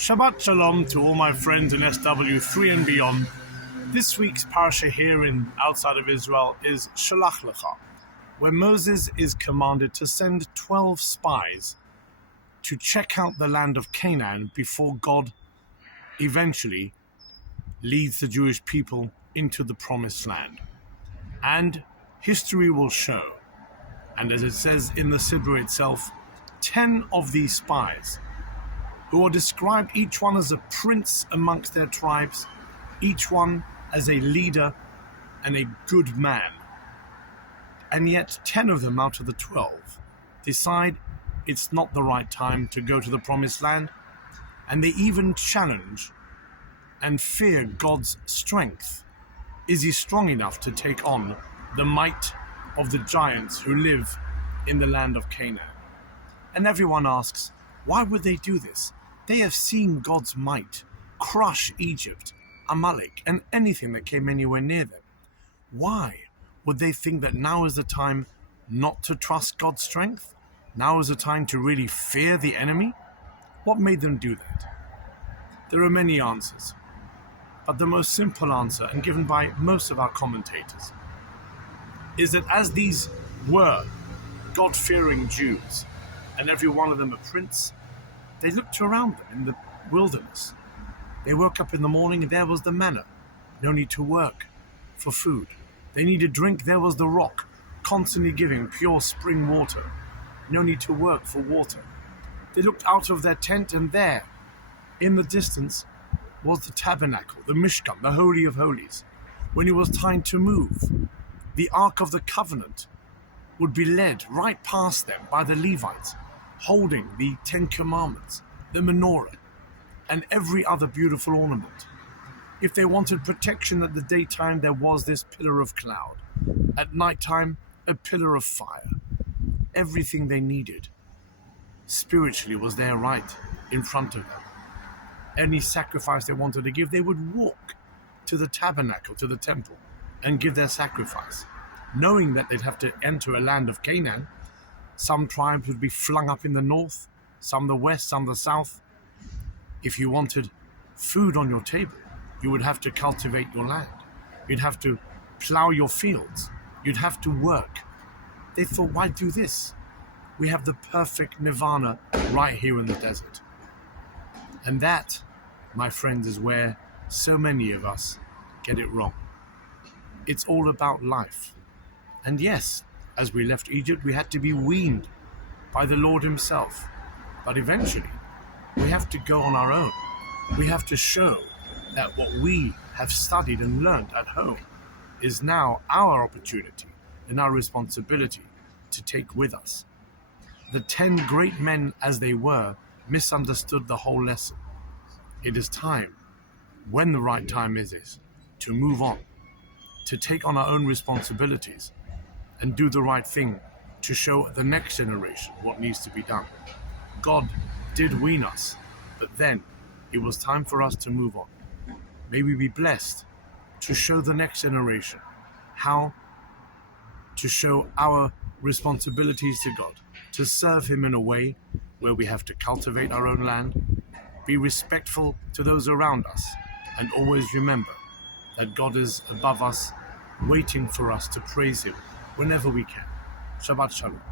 Shabbat Shalom to all my friends in SW3 and beyond. This week's parasha here outside of Israel is Shelach Lecha, where Moses is commanded to send 12 spies to check out the land of Canaan before God eventually leads the Jewish people into the promised land. And history will show, and as it says in the Siddur itself, 10 of these spies, who are described each one as a prince amongst their tribes, each one as a leader and a good man. And yet 10 of them out of the 12 decide it's not the right time to go to the promised land, and they even challenge and fear God's strength. Is he strong enough to take on the might of the giants who live in the land of Canaan? And everyone asks, why would they do this? They have seen God's might crush Egypt, Amalek, and anything that came anywhere near them. Why would they think that now is the time not to trust God's strength? Now is the time to really fear the enemy? What made them do that? There are many answers, but the most simple answer, and given by most of our commentators, is that as these were God-fearing Jews, and every one of them a prince, they looked around them in the wilderness. They woke up in the morning and there was the manna. No need to work for food. They needed drink, there was the rock, constantly giving pure spring water. No need to work for water. They looked out of their tent and there, in the distance, was the tabernacle, the Mishkan, the Holy of Holies. When it was time to move, the Ark of the Covenant would be led right past them by the Levites, holding the 10 Commandments, the menorah, and every other beautiful ornament. If they wanted protection at the daytime, there was this pillar of cloud. At nighttime, a pillar of fire. Everything they needed spiritually was there right in front of them. Any sacrifice they wanted to give, they would walk to the tabernacle, to the temple, and give their sacrifice, knowing that they'd have to enter a land of Canaan. Some tribes would be flung up in the north, some the west, some the south. If you wanted food on your table, you would have to cultivate your land. You'd have to plow your fields. You'd have to work. They thought, why do this? We have the perfect nirvana right here in the desert. And that, my friends, is where so many of us get it wrong. It's all about life. And yes, as we left Egypt, we had to be weaned by the Lord himself. But eventually, we have to go on our own. We have to show that what we have studied and learned at home is now our opportunity and our responsibility to take with us. The 10 great men, as they were, misunderstood the whole lesson. It is time, when the right time is, to move on, to take on our own responsibilities, and do the right thing to show the next generation what needs to be done. God did wean us, but then it was time for us to move on. May we be blessed to show the next generation how to show our responsibilities to God, to serve him in a way where we have to cultivate our own land, be respectful to those around us, and always remember that God is above us, waiting for us to praise him whenever we can. Shabbat Shalom.